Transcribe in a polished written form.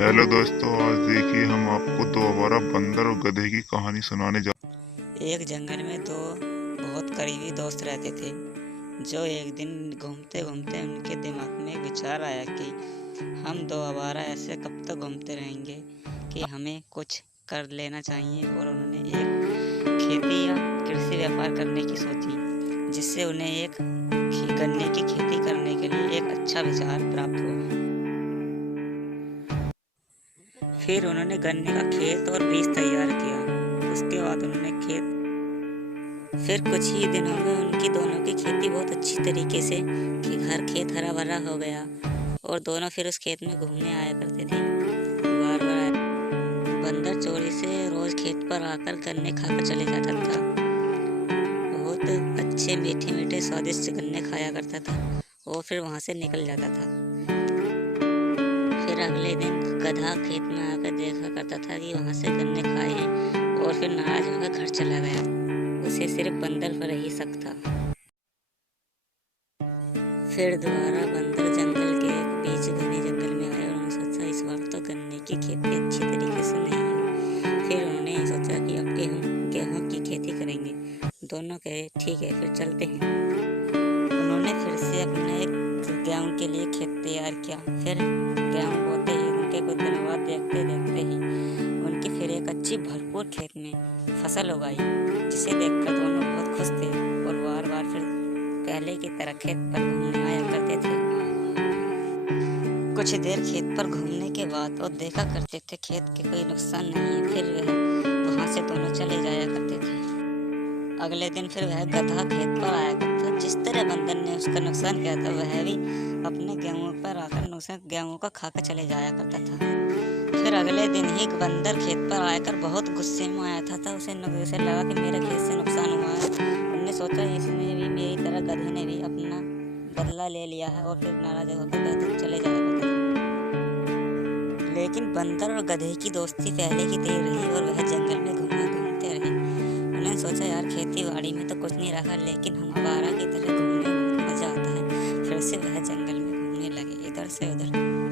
Hello दोस्तों, आज देखिए हम आपको दो आवारा बंदर और गधे की कहानी सुनाने जा। एक जंगल में दो बहुत करीबी दोस्त रहते थे। जो एक दिन घूमते घूमते उनके दिमाग में एक विचार आया कि हम दो आवारा ऐसे कब तक घूमते रहेंगे कि हमें कुछ कर लेना चाहिए। और उन्होंने एक खेती या कृषि व्यापार करने की सोची, जिससे उन्हें एक गन्ने की खेती करने के लिए एक अच्छा विचार प्राप्त हुआ। फिर उन्होंने गन्ने का खेत और बीज तैयार किया। उसके बाद उन्होंने खेत फिर कुछ ही दिनों में उनकी दोनों की खेती बहुत अच्छी तरीके से कि हर खेत हरा भरा हो गया। और दोनों फिर उस खेत में घूमने आया करते थे, बार बार। बंदर चोरी से रोज खेत पर आकर गन्ने खाकर चले जाता था। बहुत अच्छे मीठे मीठे स्वादिष्ट गन्ने खाया करता था और फिर वहां से निकल जाता था। फिर अगले दिन गधा खेत में आकर देखा करता था कि वहां से गन्ने खाए हैं और फिर नाराज होकर घर चला गया। उसे सिर्फ बंदर पर ही शक था। फिर दोबारा बंदर जंगल के बीच घने जंगल में आए और उन्होंने सोचा इस बार तो गन्ने की खेती अच्छी तरीके से नहीं हुई। फिर उन्होंने सोचा कि अब गेहूं की खेती करेंगे। दोनों कहे ठीक है, फिर चलते हैं। उन्होंने फिर से अपना एक गेहूं के लिए खेत तैयार किया। फिर गेहूं बोते ही उनके कुछ दिनों बाद देखते देखते ही उनकी फिर एक अच्छी भरपूर खेत में फसल उगाई, जिसे देखकर दोनों बहुत खुश थे और बार बार फिर पहले की तरह खेत पर घूमने आया करते थे। कुछ देर खेत पर घूमने के बाद वो देखा करते थे खेत के कोई नुकसान नहीं है। फिर वह वहां से दोनों चले जाया करते थे। अगले दिन फिर वह गधा खेत पर आया करता। जिस तरह बंदर ने उसका नुकसान किया था, वह भी अपने गेहूं पर आकर उसे गेहूं का खाकर चले जाया करता था। फिर अगले दिन ही बंदर खेत पर आकर बहुत गुस्से में आया था। उसे लगा कि मेरे खेत से नुकसान हुआ है। उन्होंने सोचा इसने भी मेरी तरह गधे ने भी अपना बदला ले लिया है और फिर नाराज होकर गधे चले जाया करता था। लेकिन बंदर और गधे की दोस्ती पहले की तरह रही और वह जंगल में घूमते रहे। उन्होंने सोचा यार खेती बाड़ी में तो कुछ नहीं रखा, लेकिन हम आवारा की तरह घूमने में बहुत मजा आता है। फिर से वह जंगल में घूमने लगे, इधर से उधर।